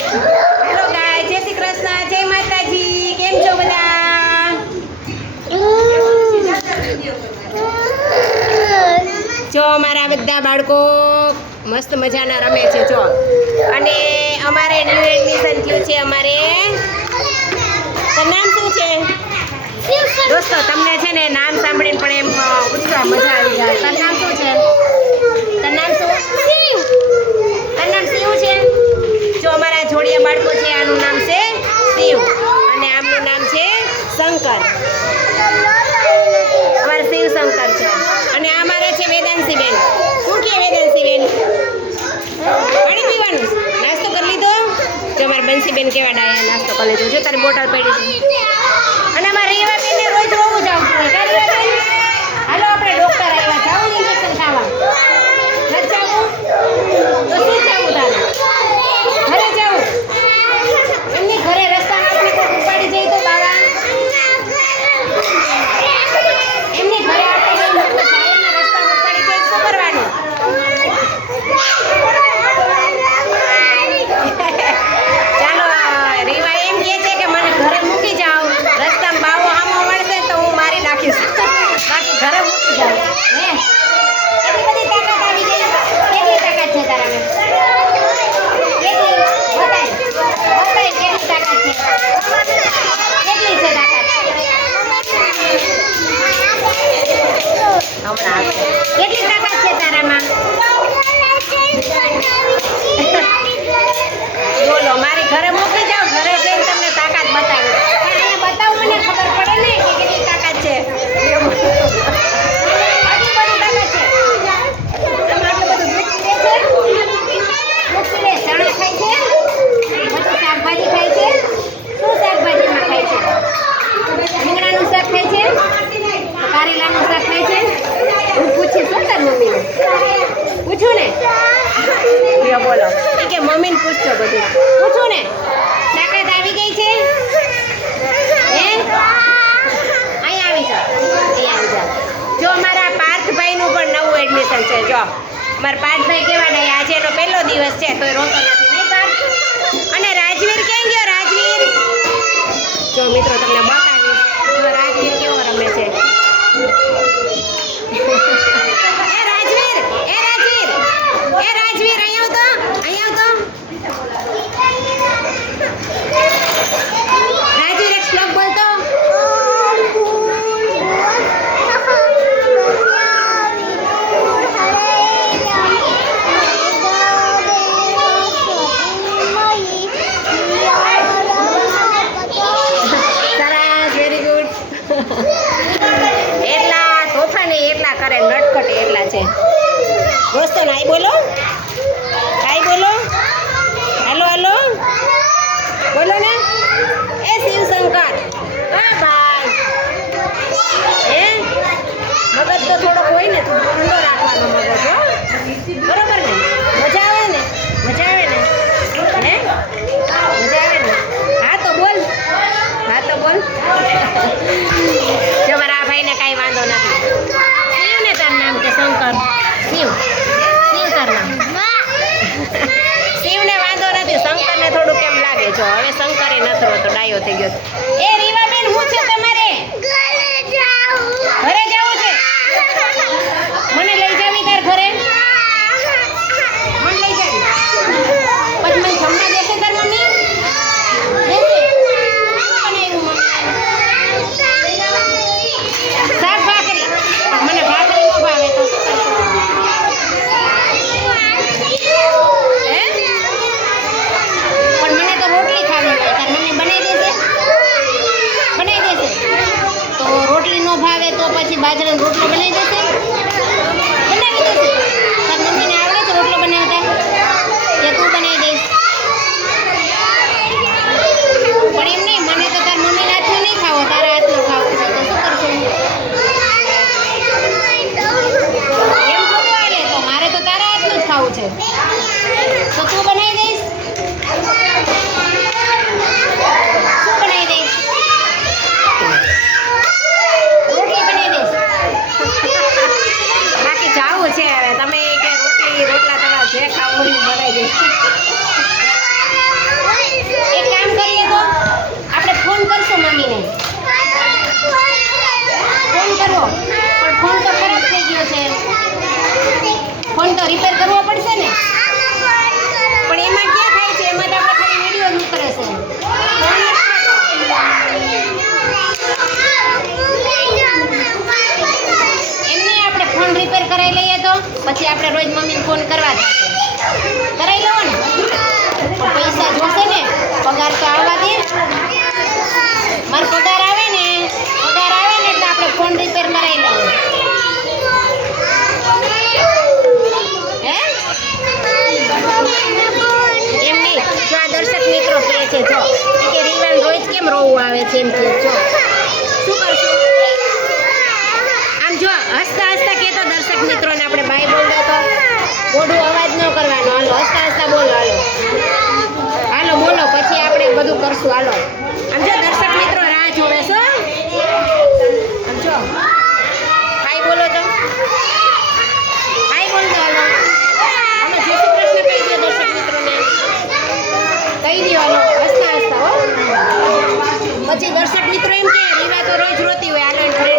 Hello ગાય, જય શ્રી કૃષ્ણ, જય માતાજી. કેમ છો બધા? જો અમારા બધા બાળકો મસ્ત મજાના રમે છે જો. અને અમારે ન્યૂ એડમિશન થયું છે. અમારે નામ શું છે દોસ્તો? તમને છે ને નામ સાંભળીને પણ એમ પૂછવા મજા આવી જાય. તારું નામ શું છે? તારું નામ શું? તારું નામ શિવ છે? જો અમારા જોડિયા બાળકો છે, આનું નામ છે શિવ અને આમનું નામ છે શંકર. અમારા શિવ શંકર છે. અને આ અમારા છે વેદાંશીબેન. શું કે વેદાંશીબેન? પાણી પીવાનું? નાસ્તો કરી લીધો? જો અમારા બંસીબેન કેવા ડાયા નાસ્તો કરી લીધો. જો તારી બોટલ પડી છે. અને અમારા રીવાબેનને રોજ રોવું જાવ જોઈએ. કા રીવાબેન? હાલો આપણે ડોક્ટર આવ્યા, જાવું ઇન્જેક્શન ખાવા. નથી જાવું? તો શું જાવું તારે? ઘરે જાવું? એમની ઘરે રસ્તામાં આપણે કોઈ ઉપાડી જઈએ તો બાવા? એમની ઘરે આપણે શાળાના રસ્તામાં ઉપાડી જઈએ શું કરવાનું? ચાલો રીવા એમ કહે છે કે મને ઘરે મૂકી જાઓ. રસ્તામાં બાવો આમો મળશે તો હું મારી નાખીશ. બાકી ઘરે મૂકી જાઓ. હે એટલી બધી તાકાત આવી ગઈ? કેટલી તાકાત છે તારામાં? કેટલી? બતાય કેટલી તાકાત છે? કેટલી છે તાકાત? હમણાં કેટલી તાકાત છે તારામાં? બોલો, મારી ઘરે મૂકી જાઓ. ઘરે જઈને તમને તાકાત બતાવું. પણ અહીંયા બતાવું મને ખબર પડે ને કે કેટલી તાકાત છે. આટલી બધી તાકાત છે. આટલું બધું દૂધ પીવે છે? દૂધ પીવે, ચણા ખાય છે, બધું શાકભાજી ખાય છે. શું શાકભાજીમાં ખાય છે? રીંગણાનું શાક ખાય છે, કારેલાનું શાક ખાય છે. હું પૂછીશ શું તાર મમ્મીને? પૂછું ને? બોલો કે મમ્મીને પૂછજો બધું. પૂછું ને? તાકાત આવી ગઈ છે? હે અહીં આવી જાઓ. અહીં આવી જાઓ. જો અમારા પાર્થભાઈનું પણ નવું એડમિશન છે. જો અમારા પાર્થભાઈ કેવા નહીં, આજે એનો પહેલો દિવસ છે તો એ રોતો નથી, નહીં પાર્થ? અને રાજવીર ક્યાં ગયો? રાજવીર જો મિત્રો તમને બતાવીશ. જો રાજવીર કેવો રમે છે. એ રાજવીર, એ રાજવીર, એ રાજવીર અહીં આવતો, અહીં આવતો. રાજવીર એક શ્લોક બોલતો. સરસ, વેરી ગુડ. એટલા તોફાની એટલા કરે, નટખટ એટલા છે દોસ્તો. નાઈ બોલો, કાઈ બોલો. હેલો હેલો બોલો ને. એ શિવશંકર, હા ભાઈ. હે મગજ તો થોડોક હોય ને, ઠંડો રાખવાનો મગજ. હો બરોબર ને? મજા આવે ને? મજા આવે ને? હે મજા આવે ને? હા તો બોલ, હા તો બોલ. જો મારા ભાઈને કાંઈ વાંધો નથી. શિવ ને તારું નામ કે શંકર? શિવ, શિવ તારું નામ? શિવને વાંધો નથી, શંકરને થોડું કેમ લાગે. જો હવે શંકરે નથી રોતો, ડાયો થઈ ગયો. એ રીવાબેન શું છે તમારે? ઘરે જવું છે? મને લઈ જાવી તાર ઘરે? મને લઈ જાવી પછી મને જમવા દેશે તાર મમ્મી? દેશે? શું બનાવ્યું મમ્મી? શાક ભાખરી. મને ભાખરી ન ભાવે તો શું કરશું? હે પણ મને તો રોટલી ખાવી હોય. તાર મમ્મી બનાવી દેશે? બનાવી દેશે? તો રોટલી ન ભાવે તો પછી બાજરાનો રોટલો બનાવી દેશે? બનાવી દેશે? તાર મમ્મીને આવડે છે રોટલો બનાવતા? કે તું બનાવી દઈશ? પણ એમ નહીં, મને તો તાર મમ્મીના હાથનું નહીં ખાવો, તારા હાથનું ખાવું છે. તો શું કરશું? એમ થોડું હાલે. તો મારે તો તારા હાથનું જ ખાવું છે. તો તું બનાવી દઈશ? શું બનાવી દઈશ? રોટલી બનાવી દઈશ? આવે છે એમ કે જો શું કરશું આમ જો હસતા હસતા કહેતો દર્શક મિત્રોને આપણે બાય બોલ દો તો મોઢું અવાજ ન કરવાનો હાલો હસતા હસતા બોલો હાલો બોલો પછી આપણે બધું કરશું હાલો આમ જો દર્શક મિત્રો રાહ જોવે છો આમ જો હાય બોલો તો હાય બોલ દો હાલો હાલો જય શ્રી કૃષ્ણ કહી દો દર્શક મિત્રોને કહી દો હાલો હસતા હસતા હો પછી દર્શક મિત્રો એમ કે રીવા તો રોજ રોતી હોય હાલો